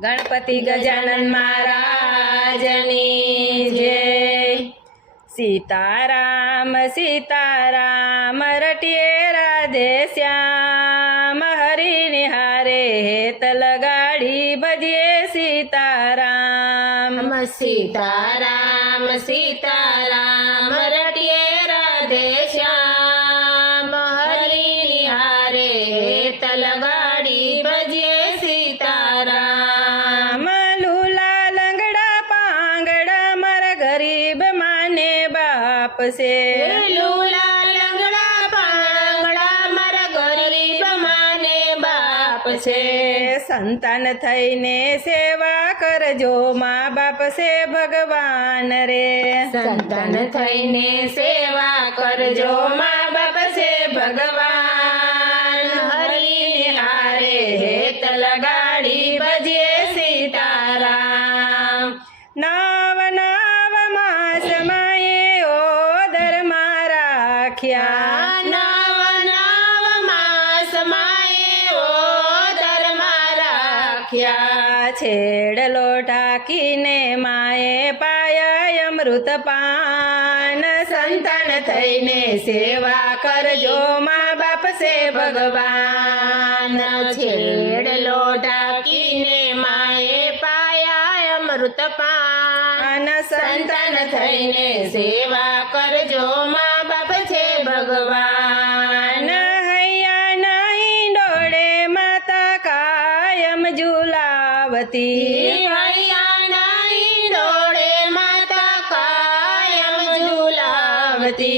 ગણપતિ ગજાનન મહારાજની જય. સીતારામ સીતારામ રટીએ રાધે શ્યામ હરિ નિહારે હેત લગાડી ભજીએ સીતારામ. રામ સીતારામ સીતારામ રટીએ રાધે માને બાપ છે. લુલા લંગડા પાંગડા મારા ગરીબ માને બાપ છે. સંતાન થઈને સેવા કરજો મા બાપ છે ભગવાન રે. સંતાન થઈને સેવા કરજો મા બાપ છે ભગવાન. હરી હારે હેત લગાડી ભજે રાખ્યા છેડલો ઢાકીને માએ પાયા અમૃત પાન. સંતાન થઈને સેવા કરજો મા બાપ છે ભગવાન. છેડલો ઢાકીને માએ પાયા અમૃત પાન. સંતાન થઈને સેવા કરજો મા બાપ છે ભગવાન. ઝુલાવતી ડોળે માતા કાયમ ઝુલાવતી।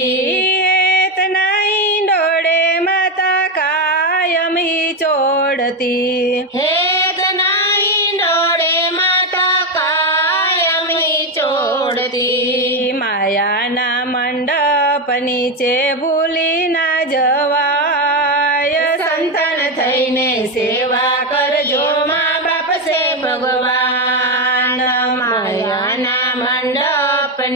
ડોળે માતા કાયમ ચોડતી। હેત નાઈ ડોળે માતા કાયમ ચોડતી। માયાના મંડપ નીચે ભૂલી ના જવાય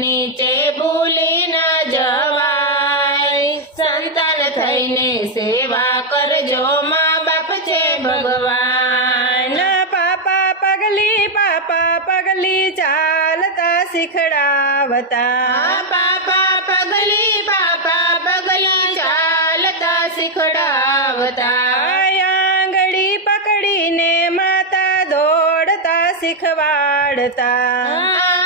નીચે ભૂલી ન જવાય. સંતાન થઈને સેવા કરજો મા બાપ છે ભગવાન. પાપા પગલી પાપા પગલી ચાલતા શીખડાવતા. પાપા પગલી પાપા પગલી ચાલતા શીખડાવતા. આંગળી પકડીને માતા દોડતા શીખવાડતા.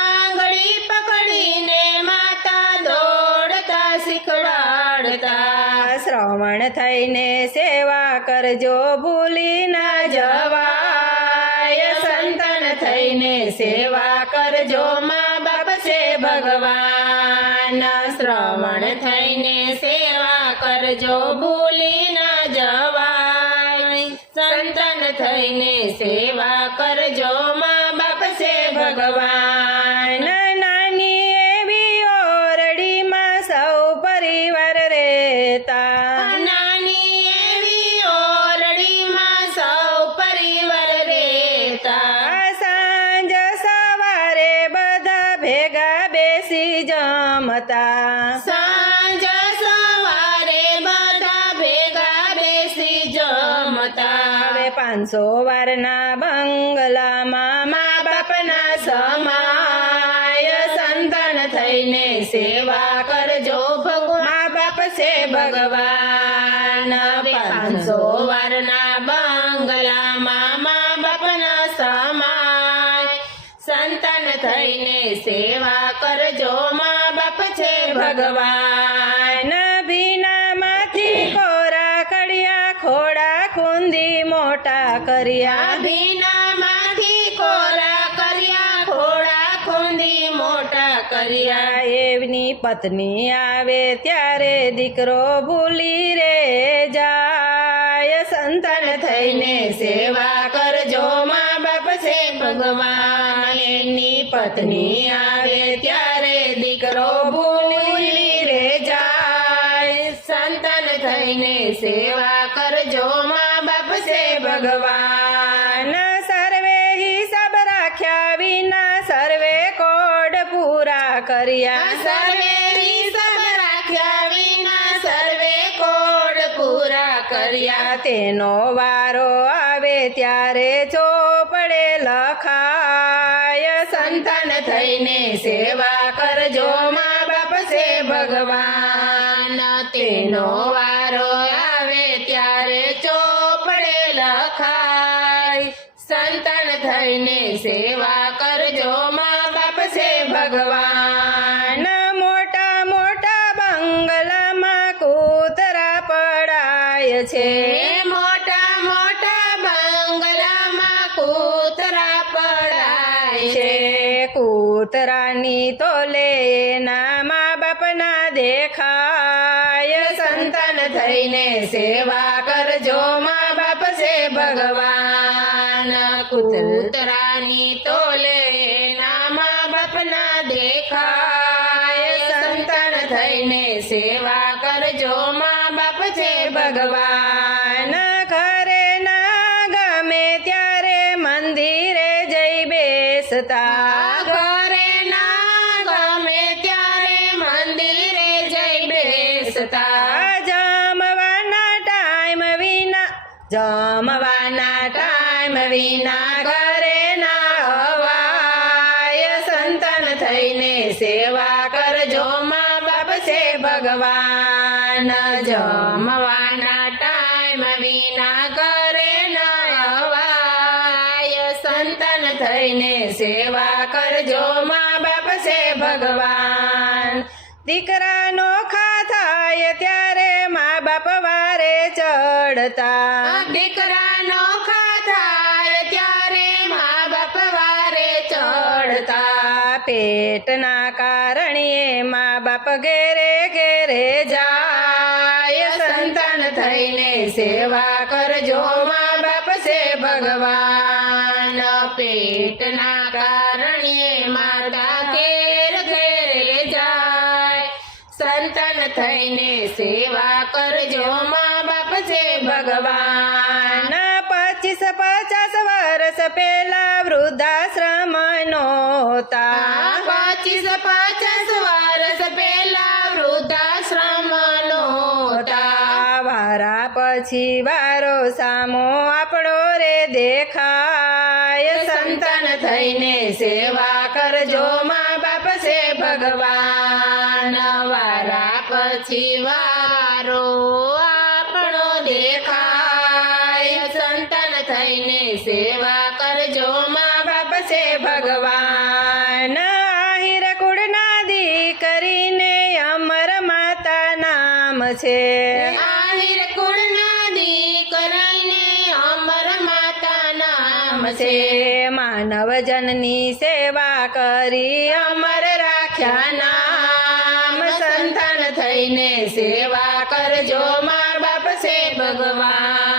શીખવાડતા થઈને સેવા કરજો, ભૂલી ના જવાય. સંતન થઈને સેવા કરજો મા બાપ છે ભગવાન. શ્રવણ થઈને સેવા કરજો, ભૂલી ના જવાય. સંતાન થઈને સેવા કરજો મા બાપ છે ભગવાન. જમતા સાંજ સવારે બધા ભેગા બેસી જમતા. હવે પાંચસો વારના બંગલામાં મા બાપના સમાય સંતાન થઈને સેવા કરજો ભગવાન. મા બાપ છે ભગવાન. પાંચસો વારના બંગલામાં મા બાપના સમાય સંતાન થઈને સેવા કરજો મા બાપ છે ભગવાન. ભીનામાંથી કોરા કડિયા ખોડા ખૂંદી મોટા કર્યા. ભીનામાંથી કોરા કર્યા ખોડા ખૂંદી મોટા કર્યા. એવની પત્ની આવે ત્યારે દીકરો ભૂલી રે જાય. સંતાન થઈને સેવા કરજો મા બાપ છે ભગવાન. એની પત્ની આવે ત્યારે દીકરો ભૂલી રે જાય. સંતાન થઈને સેવા કરજો મા બાપ સે ભગવાન. સર્વે હિસાબ રાખ્યા વિના સર્વે કોડ પૂરા કર્યા. સર્વે રીસબ રાખ્યા વિના સર્વે કોડ પૂરા કર્યા. તેનો વારો આવે ત્યારે ચોપડે લખાય સંતાન થઈને સેવા કરજો મા બાપ છે ભગવાન. તેનો વારો આવે ત્યારે ચોપડે લખાય. સંતાન થઈને સેવા કરજો મા બાપ છે ભગવાન. કૂતરાની તોલે ના મા બાપના દેખાય સંતાન થઈને સેવા કરજો મા બાપ છે ભગવાન. કૂતરાની તોલે ના મા બાપના દેખાય સંતાન થઈને સેવા કરજો મા બાપ છે ભગવાન. જમવાના ટાઈમ વિના કરે ના હવાય સંતાન થઈને સેવા કરજો મા બાપ છે ભગવાન. જમવાના ટાઈમ વિના કરે ના હવાય સંતાન થઈને સેવા કરજો મા બાપ છે ભગવાન. દીકરાનો ખા થાય ત્યારે મા બાપ વારે ચડતા. દીકરાનો થાય ત્યારે મા બાપ વારે ચડતા. પેટના કારણે મા બાપ ઘેરે ઘેરે જાય. સંતાન થઈને સેવા કરજો મા બાપ છે ભગવાન. પેટના કારણે માતા ઘેર ઘેરે જાય. સંતાન થઈને સેવા કરજો મા છે ભગવાન. પચીસ પચાસ વર્ષ પેલા વૃદ્ધાશ્રમ નોતા પચીસ પચાસ વર્ષ પેલા વૃદ્ધાશ્રમ નોતા વારા પછી વારો સામો આપણો રે દેખાય. સંતાન થઈને સેવા કરજો મા બાપ છે ભગવાન. વારા પછી વારો. સેવા કરજો મા બાપ છે ભગવાન. આહિર કુળના દીકરીને અમર માતા નામ છે. આહિર કુળના દીકરાને અમર માતા નામ છે. માનવ જનની સેવા કરી અમર રાખ્યા નામ. સંતાન થઈને સેવા કરજો મા બાપ છે ભગવાન.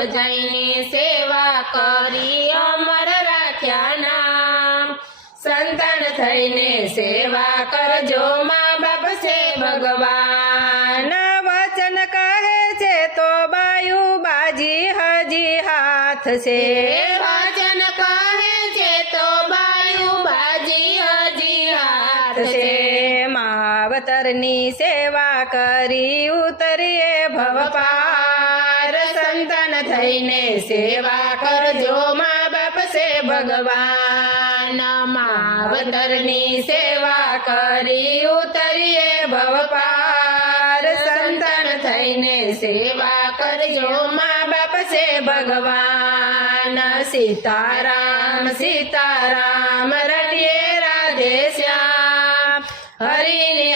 માનવ સેવા કરી અમર રાખ્યા નામ. સંતાન થઈને સેવા કરજો મા બાપ છે ભગવાન. વચન કહે છે તો બાયુ બાજી હજી હાથ છે. વચન કહે છે તો બાયુ બાજી હજી હાથ છે. માવતરની સેવા કરી ઉતરીએ થઈને સેવા કરજો મા બાપ છે ભગવાન. માવતરની સેવા કરી ઉતરીએ ભવપાર. સંતાન થઈને સેવા કરજો મા બાપ છે ભગવાન. સીતારામ સીતારામ, રટીએ રાધે શ્યામ. હરિને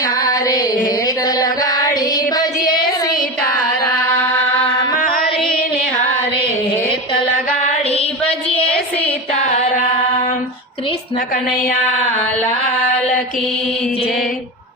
કનૈયા લાલ કી જય